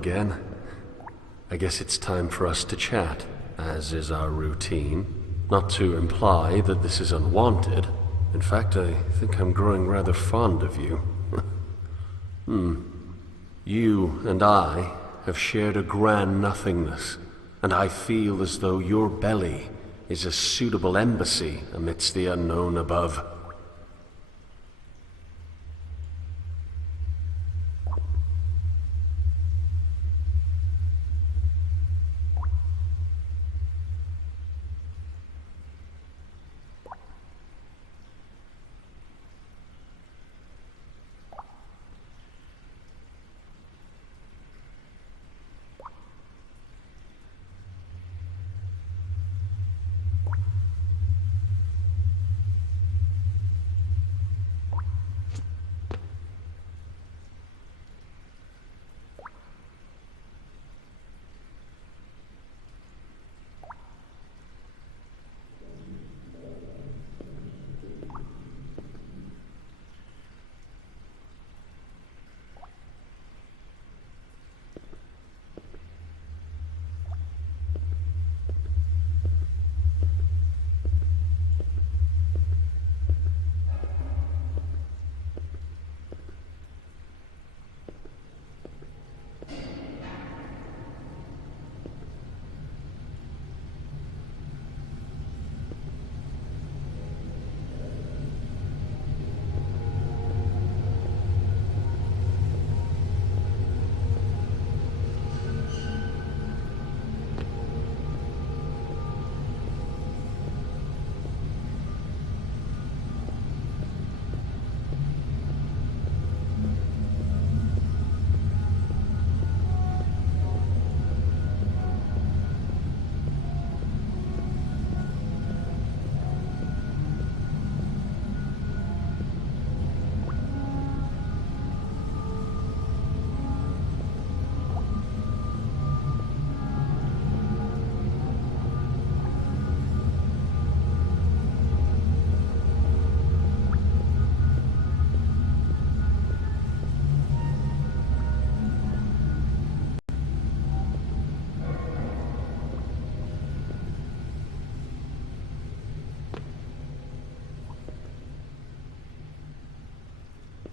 again. I guess it's time for us to chat, as is our routine. Not to imply that this is unwanted. In fact, I think I'm growing rather fond of you. You and I have shared a grand nothingness, and I feel as though your belly is a suitable embassy amidst the unknown above.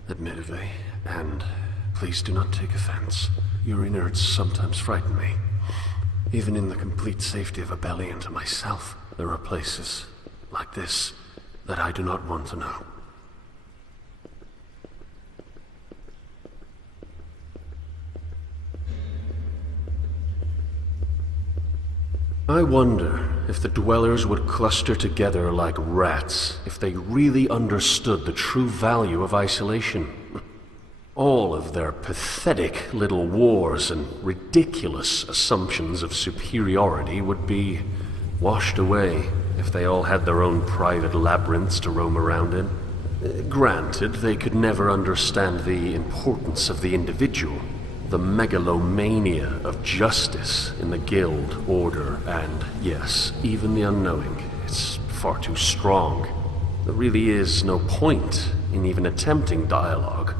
Admittedly, and please do not take offense, your innards sometimes frighten me. Even in the complete safety of a belly and to myself, there are places like this that I do not want to know. I wonder if the dwellers would cluster together like rats if they really understood the true value of isolation. All of their pathetic little wars and ridiculous assumptions of superiority would be washed away if they all had their own private labyrinths to roam around in. Granted, they could never understand the importance of the individual, the megalomania of justice in the guild, order, and, yes, even the unknowing. It's far too strong. There really is no point in even attempting dialogue.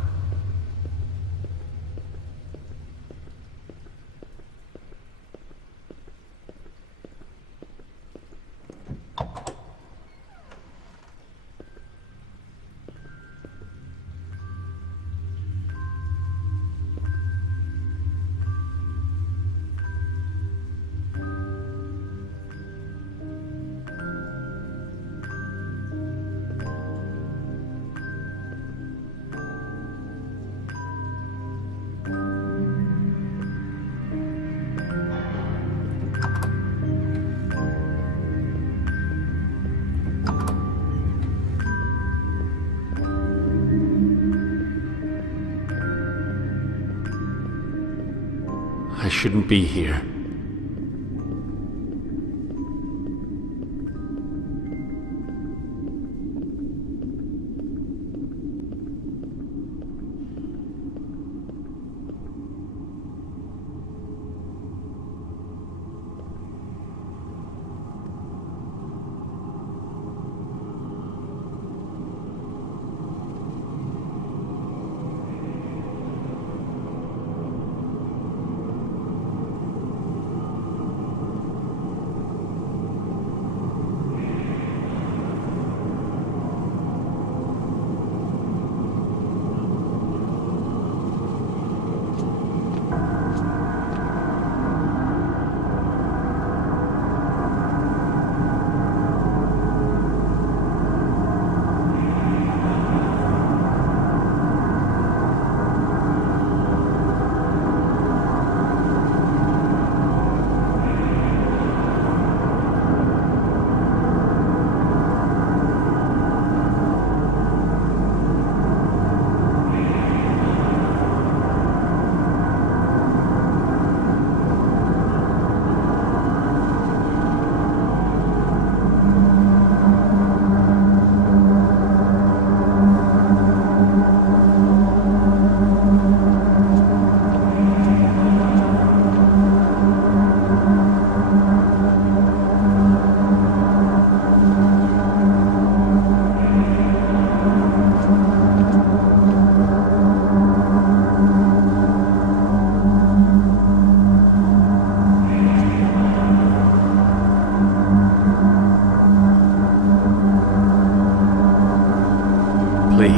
I shouldn't be here.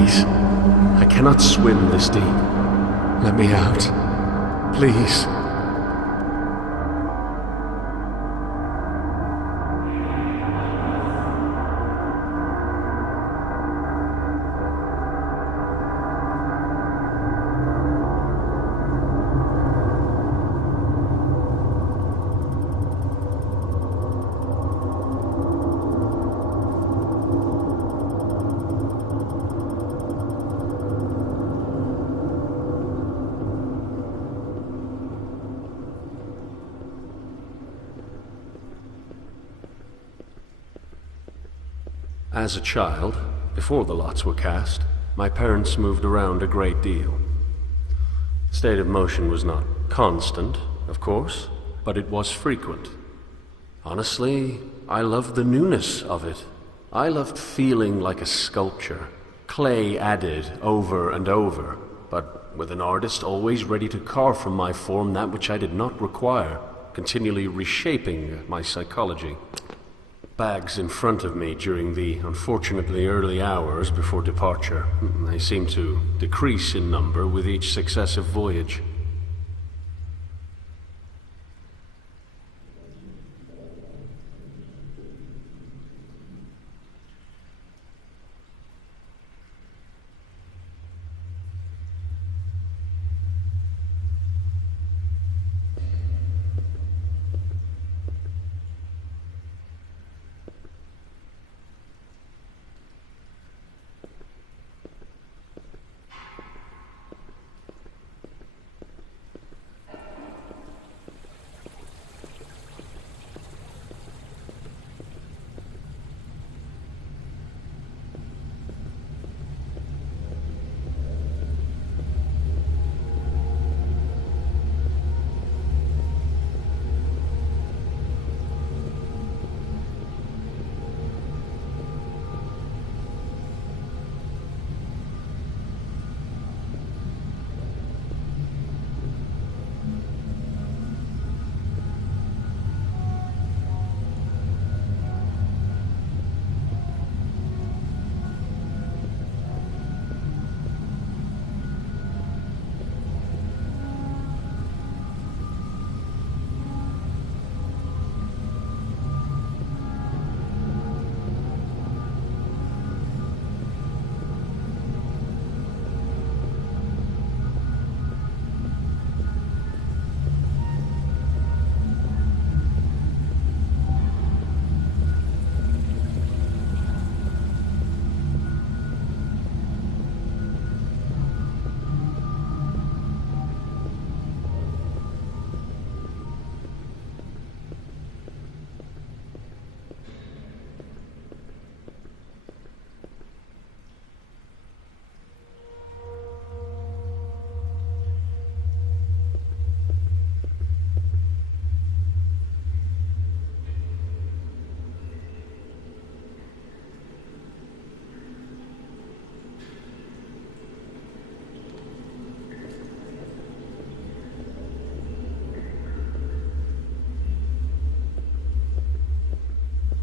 Please. I cannot swim this deep. Let me out. Please. As a child, before the lots were cast, my parents moved around a great deal. State of motion was not constant, of course, but it was frequent. Honestly, I loved the newness of it. I loved feeling like a sculpture, clay added over and over, but with an artist always ready to carve from my form that which I did not require, continually reshaping my psychology. Bags in front of me during the unfortunately early hours before departure. They seemed to decrease in number with each successive voyage.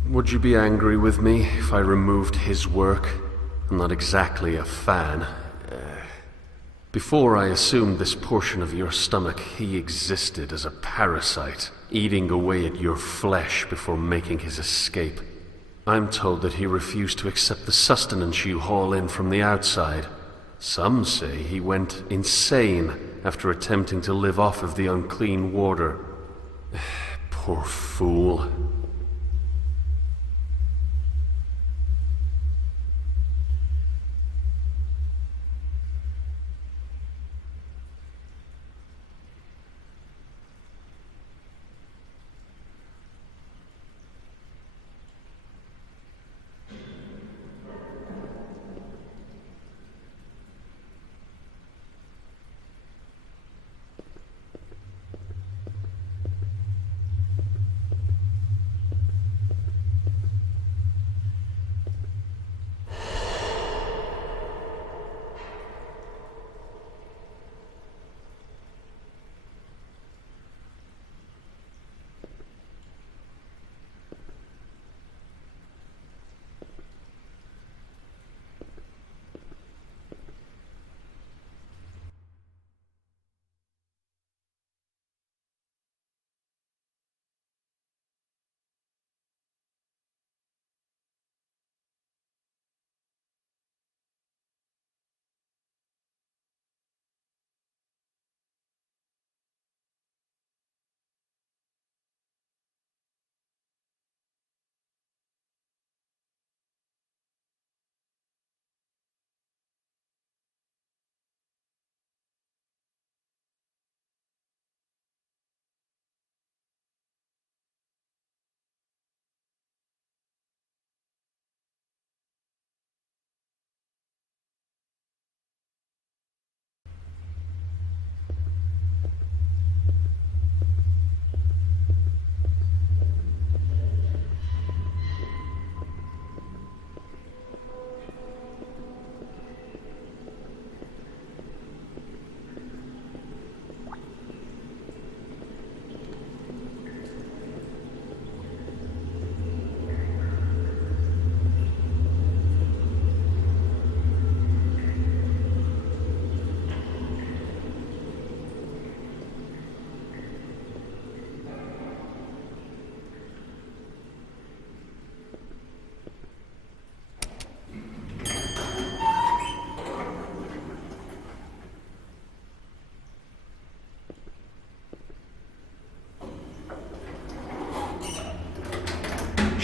Would you be angry with me if I removed his work? I'm not exactly a fan. Before I assumed this portion of your stomach, he existed as a parasite, eating away at your flesh before making his escape. I'm told that he refused to accept the sustenance you haul in from the outside. Some say he went insane after attempting to live off of the unclean water. Poor fool.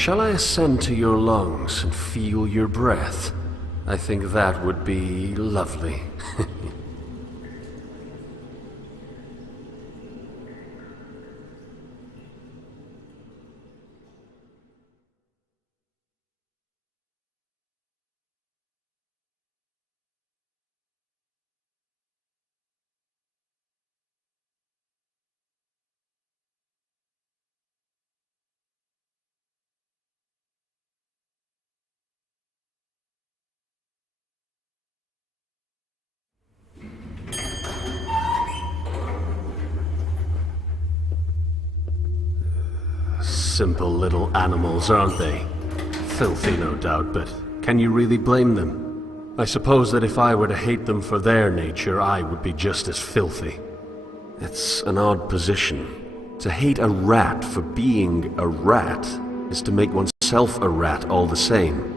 Shall I ascend to your lungs and feel your breath? I think that would be lovely. Simple little animals, aren't they? Filthy, no doubt, but can you really blame them? I suppose that if I were to hate them for their nature, I would be just as filthy. It's an odd position. To hate a rat for being a rat is to make oneself a rat all the same.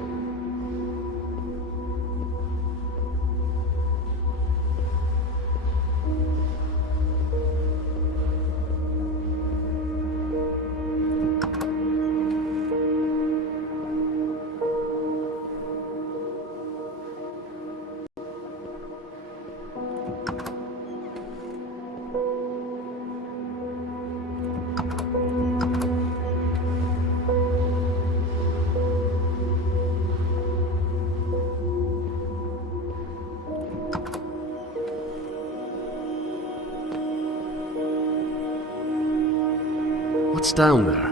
What's down there?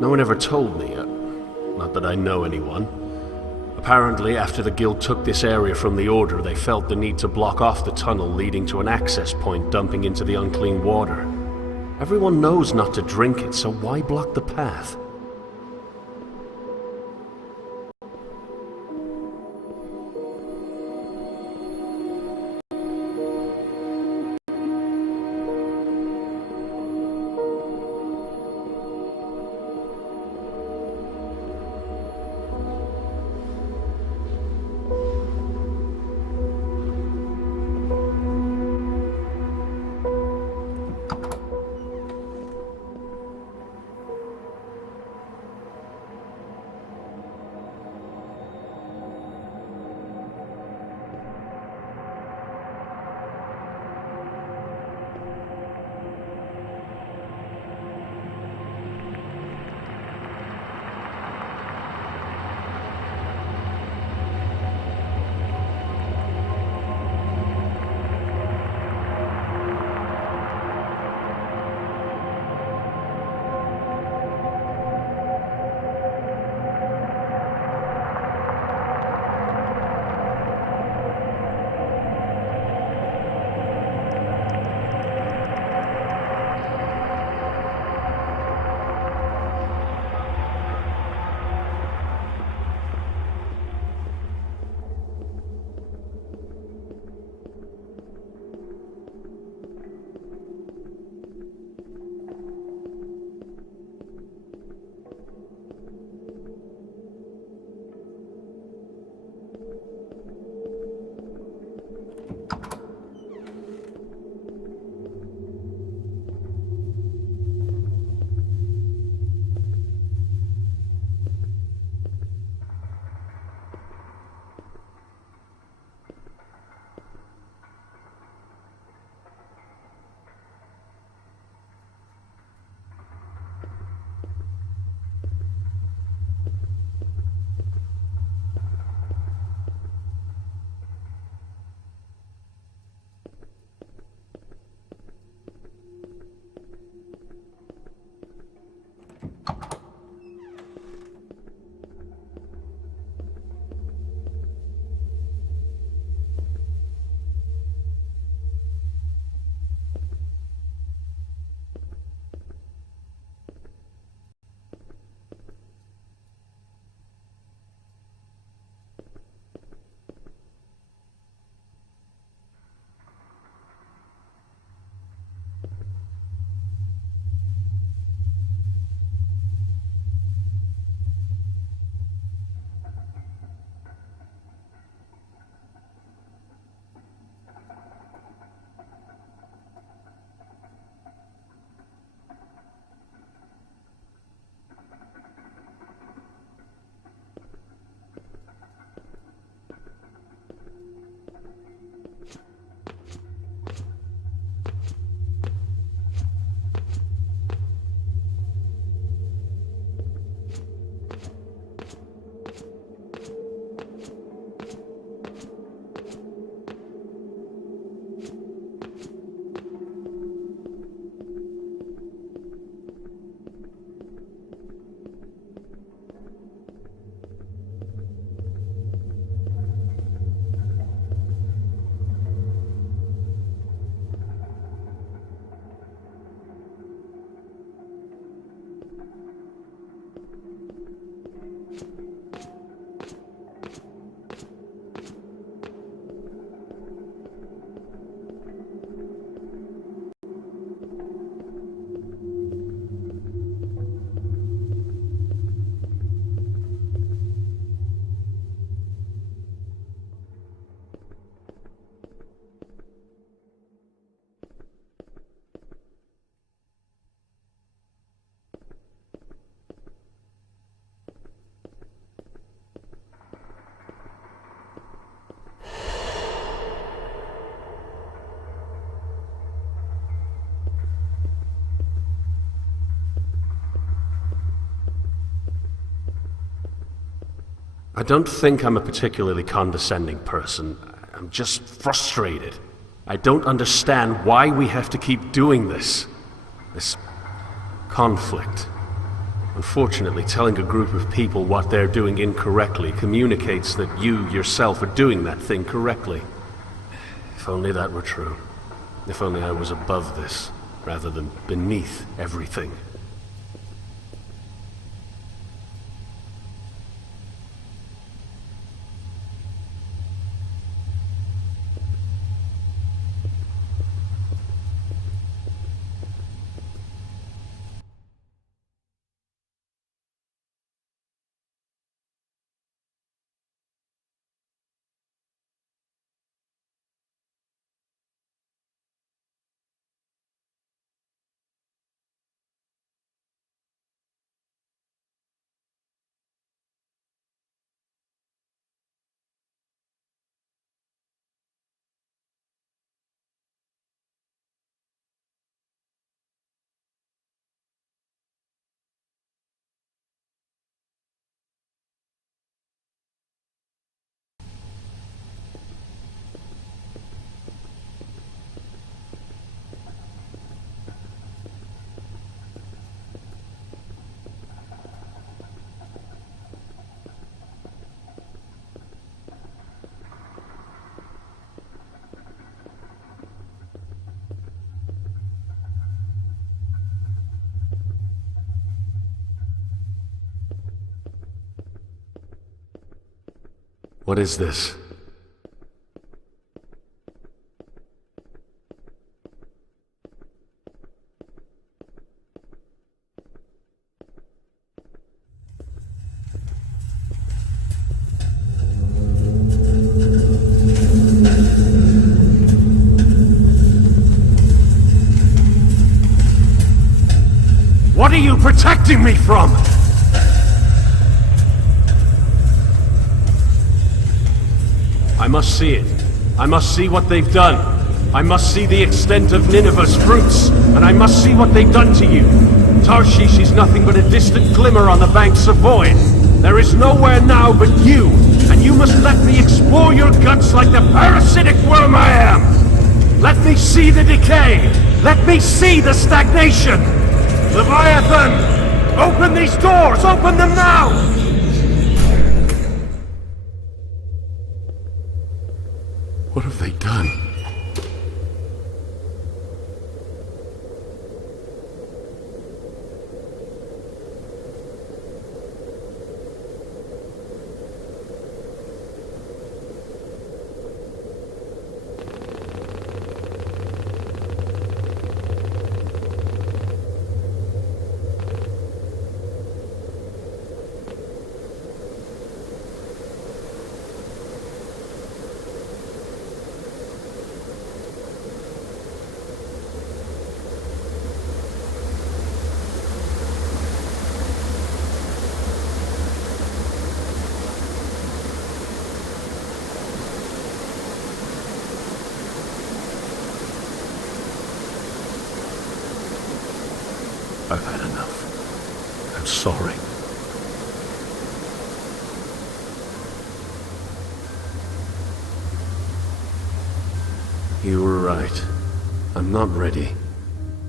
No one ever told me. Not that I know anyone. Apparently, after the Guild took this area from the Order, they felt the need to block off the tunnel leading to an access point dumping into the unclean water. Everyone knows not to drink it, so why block the path? I don't think I'm a particularly condescending person. I'm just frustrated. I don't understand why we have to keep doing this. This conflict. Unfortunately, telling a group of people what they're doing incorrectly communicates that you yourself are doing that thing correctly. If only that were true. If only I was above this, rather than beneath everything. What is this? What are you protecting me from? I must see it. I must see what they've done. I must see the extent of Nineveh's fruits, and I must see what they've done to you. Tarshish is nothing but a distant glimmer on the banks of void. There is nowhere now but you, and you must let me explore your guts like the parasitic worm I am. Let me see the decay. Let me see the stagnation. Leviathan! Open these doors! Open them now! What have they done? I've had enough. I'm sorry. You were right. I'm not ready.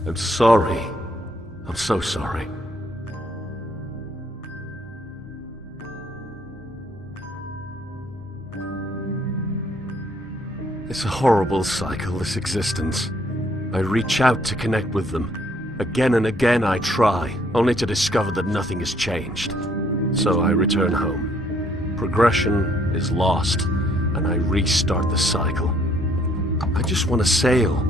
I'm sorry. I'm so sorry. It's a horrible cycle, this existence. I reach out to connect with them. Again and again I try, only to discover that nothing has changed. So I return home. Progression is lost, and I restart the cycle. I just want to sail.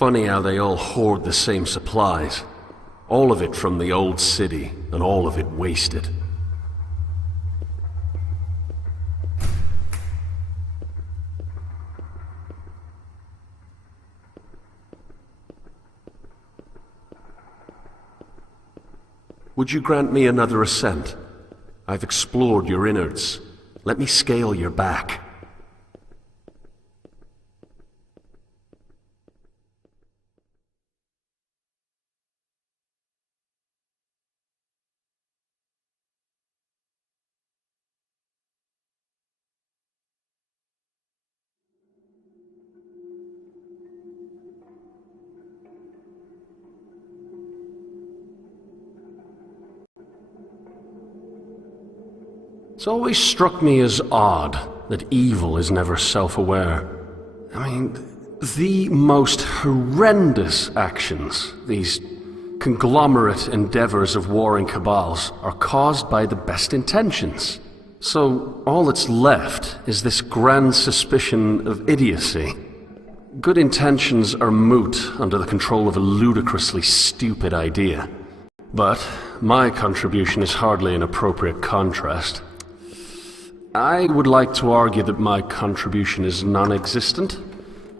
Funny how they all hoard the same supplies. All of it from the Old City, and all of it wasted. Would you grant me another ascent? I've explored your innards. Let me scale your back. It's always struck me as odd that evil is never self-aware. I mean, the most horrendous actions, these conglomerate endeavors of warring cabals, are caused by the best intentions. So all that's left is this grand suspicion of idiocy. Good intentions are moot under the control of a ludicrously stupid idea. But my contribution is hardly an appropriate contrast. I would like to argue that my contribution is non-existent,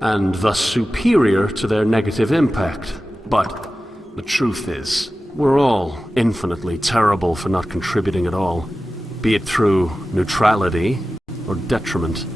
and thus superior to their negative impact. But the truth is, we're all infinitely terrible for not contributing at all, be it through neutrality or detriment.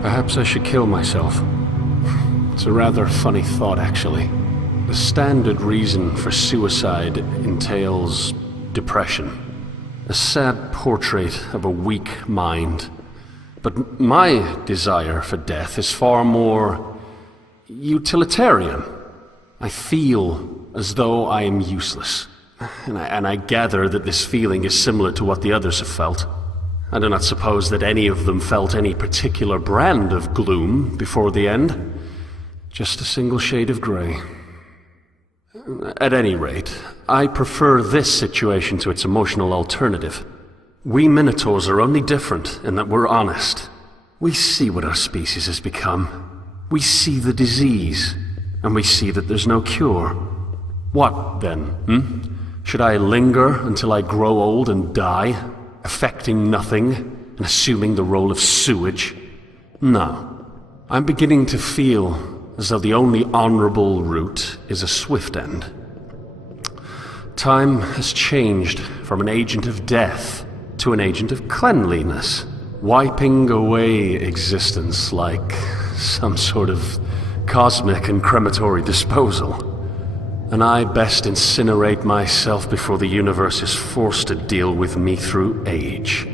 Perhaps I should kill myself. It's a rather funny thought, actually. The standard reason for suicide entails depression. A sad portrait of a weak mind. But my desire for death is far more utilitarian. I feel as though I am useless. And I gather that this feeling is similar to what the others have felt. I do not suppose that any of them felt any particular brand of gloom before the end. Just a single shade of grey. At any rate, I prefer this situation to its emotional alternative. We Minotaurs are only different in that we're honest. We see what our species has become. We see the disease, and we see that there's no cure. What, then, Should I linger until I grow old and die? Affecting nothing, and assuming the role of sewage? No. I'm beginning to feel as though the only honorable route is a swift end. Time has changed from an agent of death to an agent of cleanliness, wiping away existence like some sort of cosmic and crematory disposal. And I best incinerate myself before the universe is forced to deal with me through age.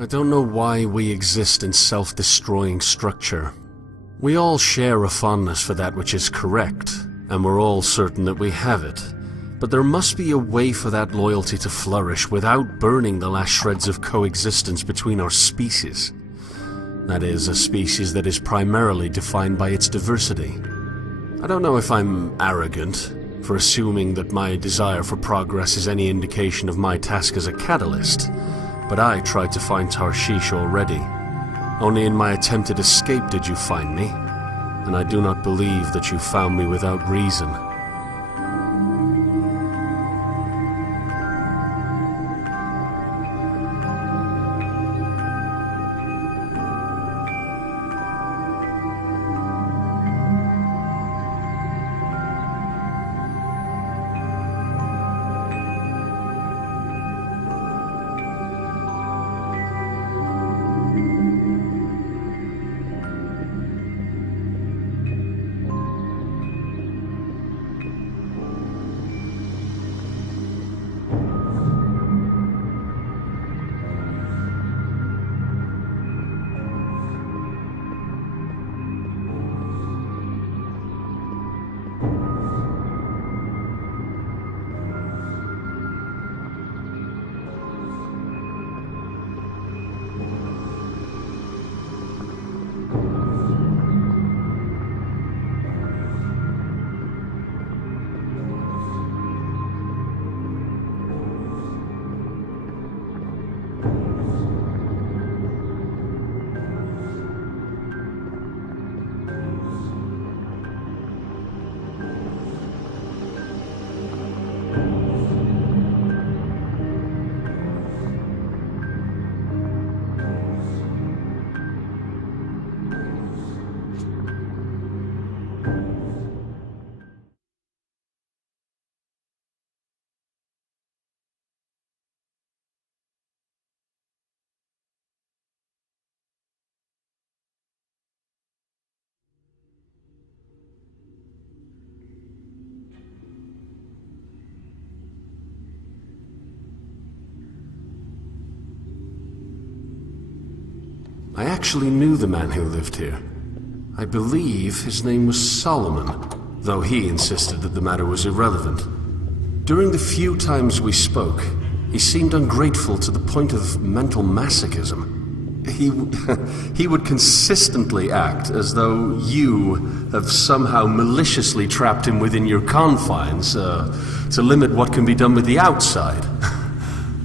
I don't know why we exist in self-destroying structure. We all share a fondness for that which is correct, and we're all certain that we have it. But there must be a way for that loyalty to flourish without burning the last shreds of coexistence between our species. That is, a species that is primarily defined by its diversity. I don't know if I'm arrogant for assuming that my desire for progress is any indication of my task as a catalyst, but I tried to find Tarshish already. Only in my attempted escape did you find me, and I do not believe that you found me without reason. I actually knew the man who lived here. I believe his name was Solomon, though he insisted that the matter was irrelevant. During the few times we spoke, he seemed ungrateful to the point of mental masochism. He would consistently act as though you have somehow maliciously trapped him within your confines, to limit what can be done with the outside.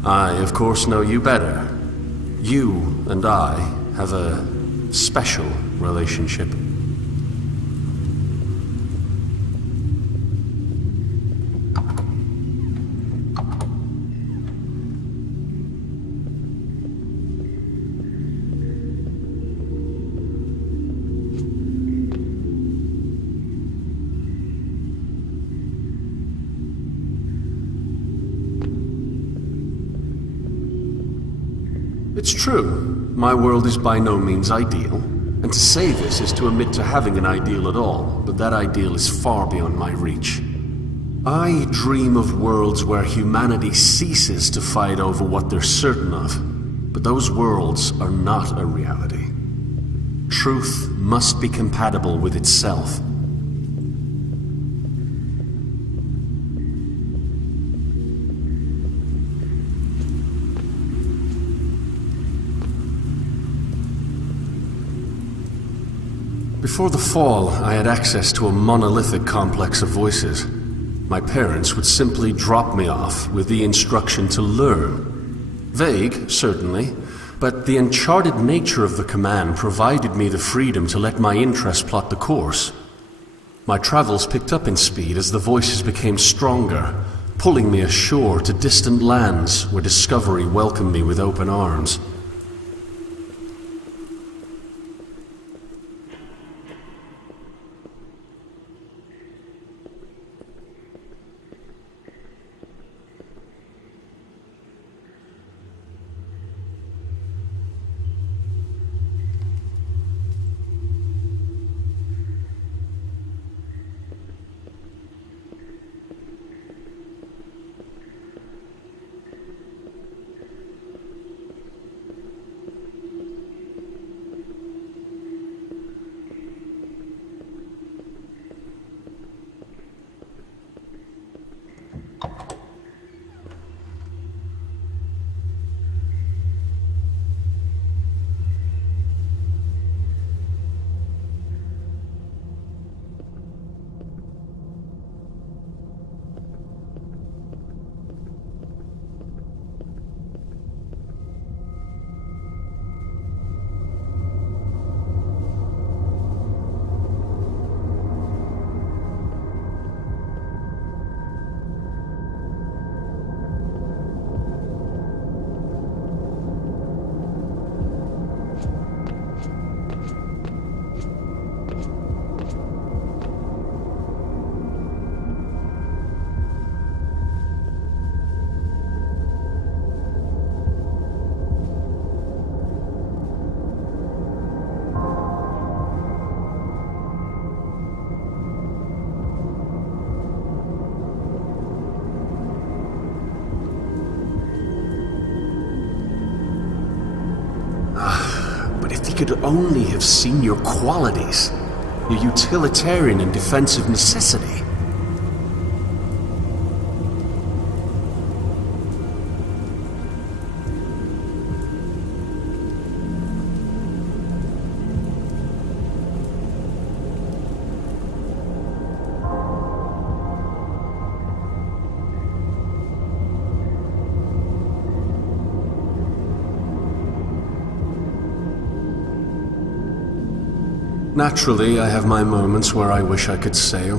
I, of course, know you better. You and I have a special relationship. It's true. My world is by no means ideal, and to say this is to admit to having an ideal at all, but that ideal is far beyond my reach. I dream of worlds where humanity ceases to fight over what they're certain of, but those worlds are not a reality. Truth must be compatible with itself. Before the fall, I had access to a monolithic complex of voices. My parents would simply drop me off with the instruction to learn. Vague, certainly, but the uncharted nature of the command provided me the freedom to let my interest plot the course. My travels picked up in speed as the voices became stronger, pulling me ashore to distant lands where discovery welcomed me with open arms. could only have seen your qualities, your utilitarian and defensive necessity. Naturally, I have my moments where I wish I could sail,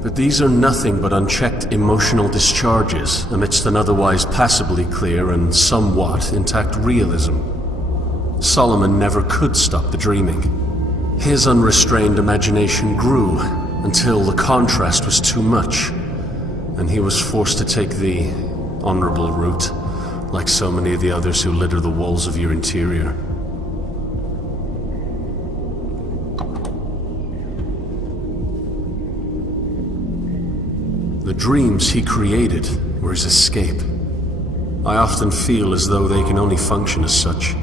but these are nothing but unchecked emotional discharges amidst an otherwise passably clear and somewhat intact realism. Solomon never could stop the dreaming. His unrestrained imagination grew until the contrast was too much, and he was forced to take the honorable route, like so many of the others who litter the walls of your interior. The dreams he created were his escape. I often feel as though they can only function as such.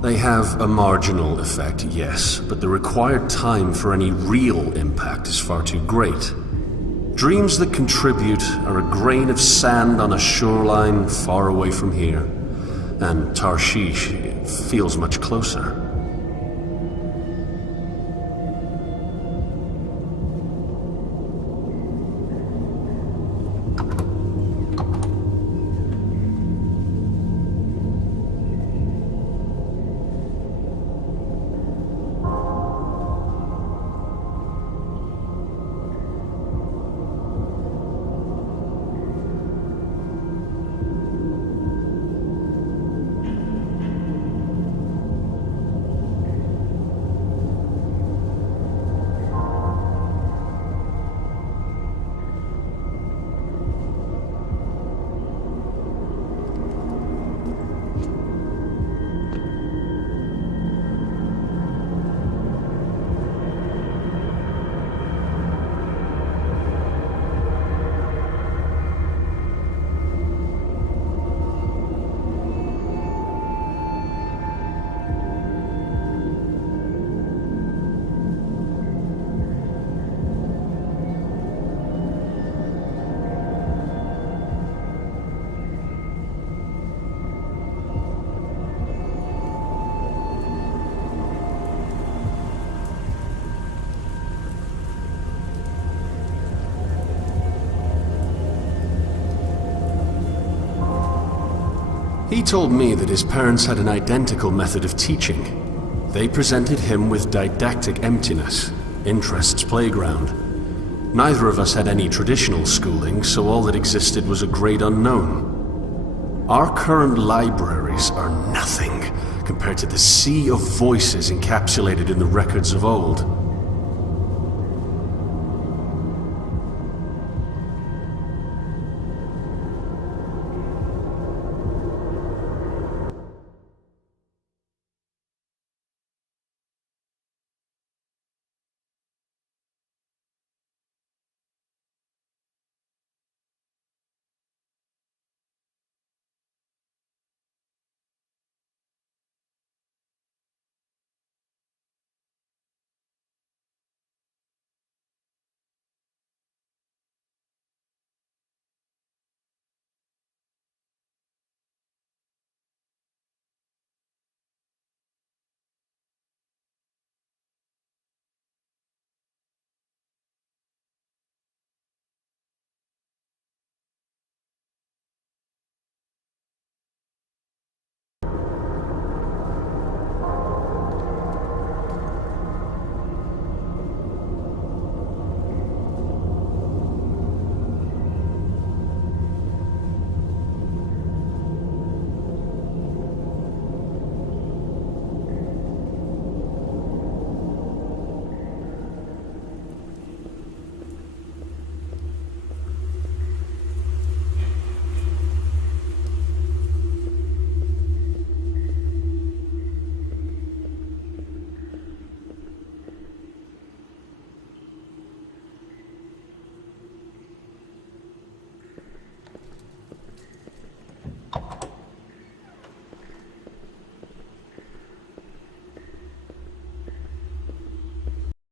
They have a marginal effect, yes, but the required time for any real impact is far too great. Dreams that contribute are a grain of sand on a shoreline far away from here, and Tarshish feels much closer. He told me that his parents had an identical method of teaching. They presented him with didactic emptiness, interest's playground. Neither of us had any traditional schooling, so all that existed was a great unknown. Our current libraries are nothing compared to the sea of voices encapsulated in the records of old.